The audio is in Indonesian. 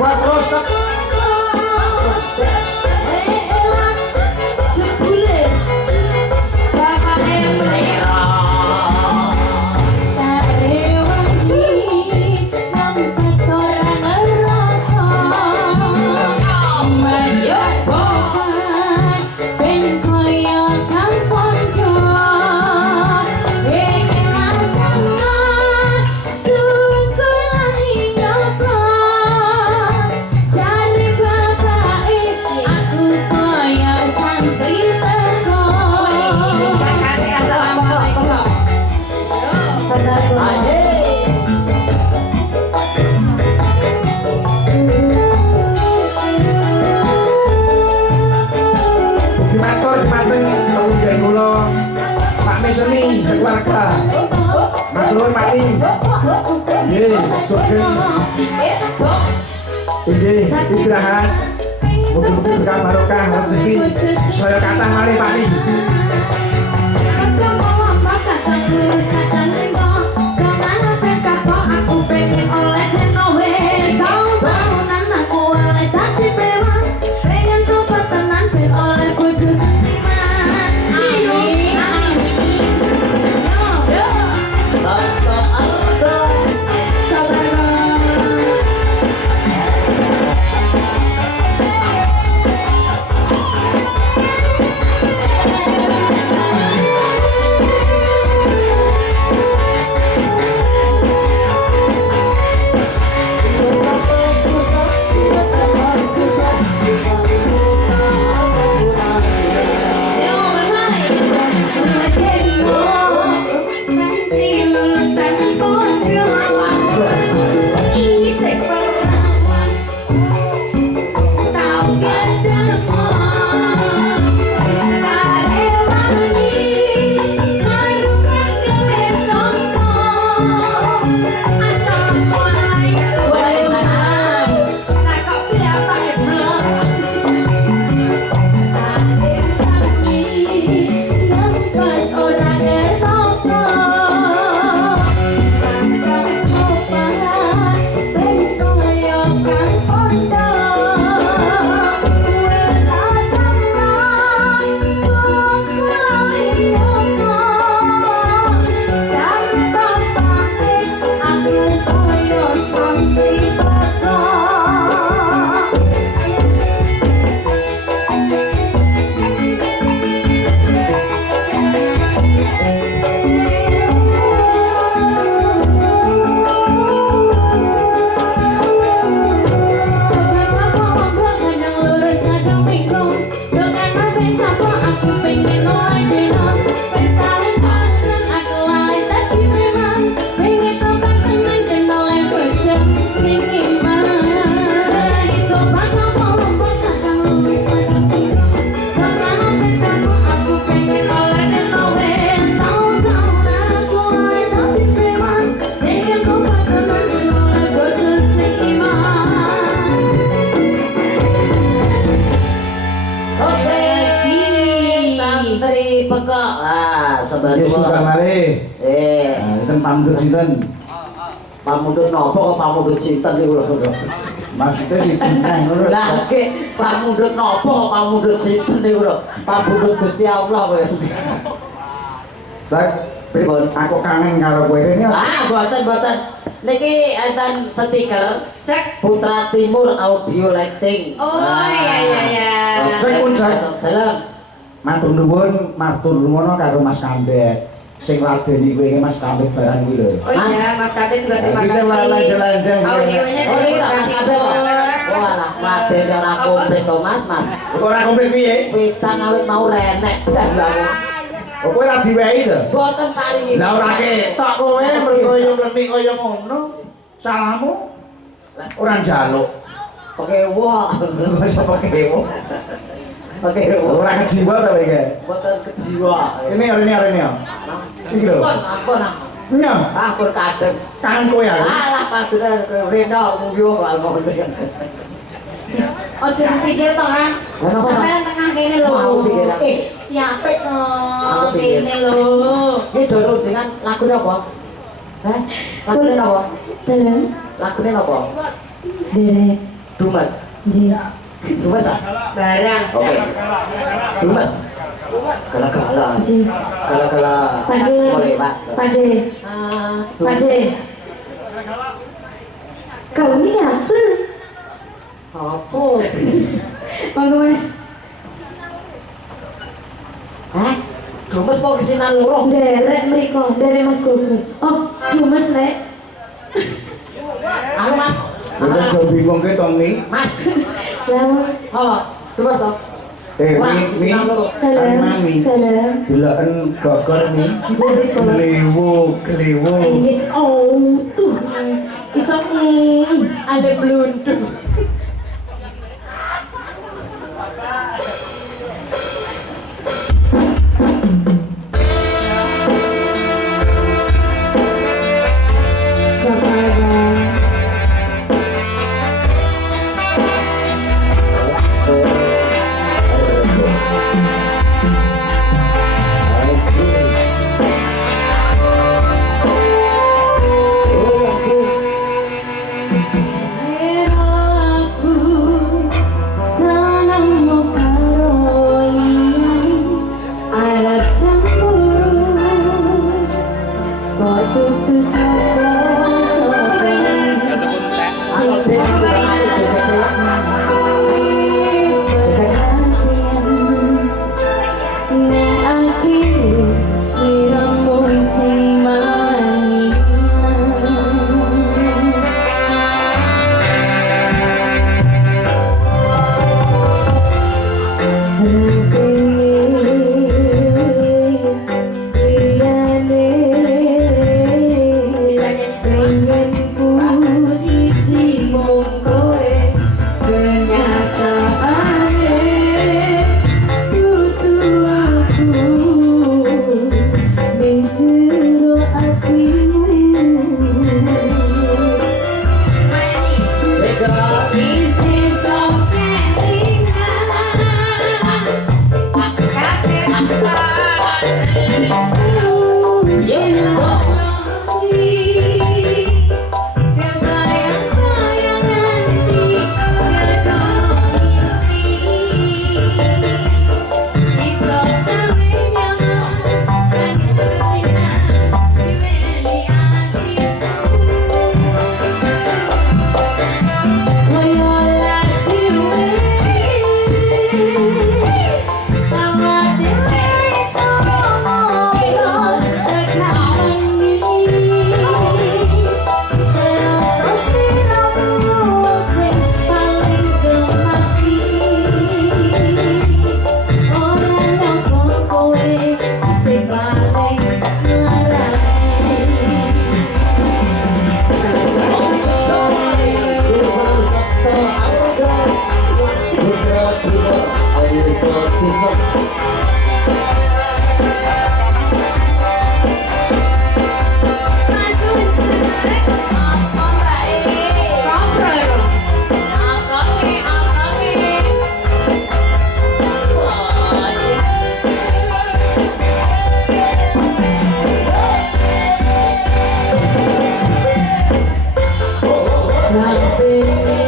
buat terus Matur mari. Nggih, sugeng. Nggih, istirahat. Mugi-mugi berkah barokah rezeki saya kathah mari Pakli. Aku pengen oleh denowe. Tahun-tahunan aku oleh dadi preman. Pengen tobat tenan ben oleh bojo seniman. Pamundhut sinten? Pamundhut napa kok pamundhut sinten niku lho. Maksude sinten ngono. Lah nggih, pamundhut napa kok pamundhut sinten niku lho. Pamundhut Gusti Allah kowe. Cek, pripun? Aku kangen karo kowe rene. Ah, mboten. Niki enten stiker. Cek Putra Timur Audio Lighting. Oh, iya. Cek pun cek. Dalem. Matur nuwun, matur nuwun karo Mas Kambet. Sing ladeni kowe Mas Kambet barang kuwi lho. Oh iya, Mas Kambet juga terima kasih. Audionya dari Mas Kambet. Oh alah, ladeni ora komplit to Mas. Ora komplit piye? Wedang awit mau renek blas lho. Kok kowe ora diwehi to? Mboten paringi. Lah ora ketok kowe mergo yo mlenik kaya ngono. Salahmu ora njaluk. Pekewo. Wis pekewo. Oke, ora kejiwa ta kowe iki? Mboten kejiwa. Ini. Iki lho. Ampun. Iya. Ah, pun kadeng. Kangen kowe ya. Alah, padune reno munggo kok almo. Ojo pikir to, Kang. Sampeyan tengah kene lho. Ya apik to. Kene lho. Iki doro dengan lagune apa? Hah? Lagune apa? Deleng. Lagune apa? Derek. Dumas. Nggih. Dumas ah? Barang. Oke. Dumas. Gala-gala. Nggih. Gala-gala. Pade. Boleh, Pak. Pade. Pade. Kau ini apa? Apa? Monggo Mas. Hah? Dumas mau kesinan loro. Derek mriko, derek Mas Gogo. Oh, Dumas Lek. Halo Mas. Udah jauh bingung ke Tommy. Mas. Lawan. Oh, Dumas toh. Mi, Dalam. Mami. Dalam. Bilaan gogor mi. Jadi kok. Keliwu. Ini oh tuh. Iso ada blundung. Nothing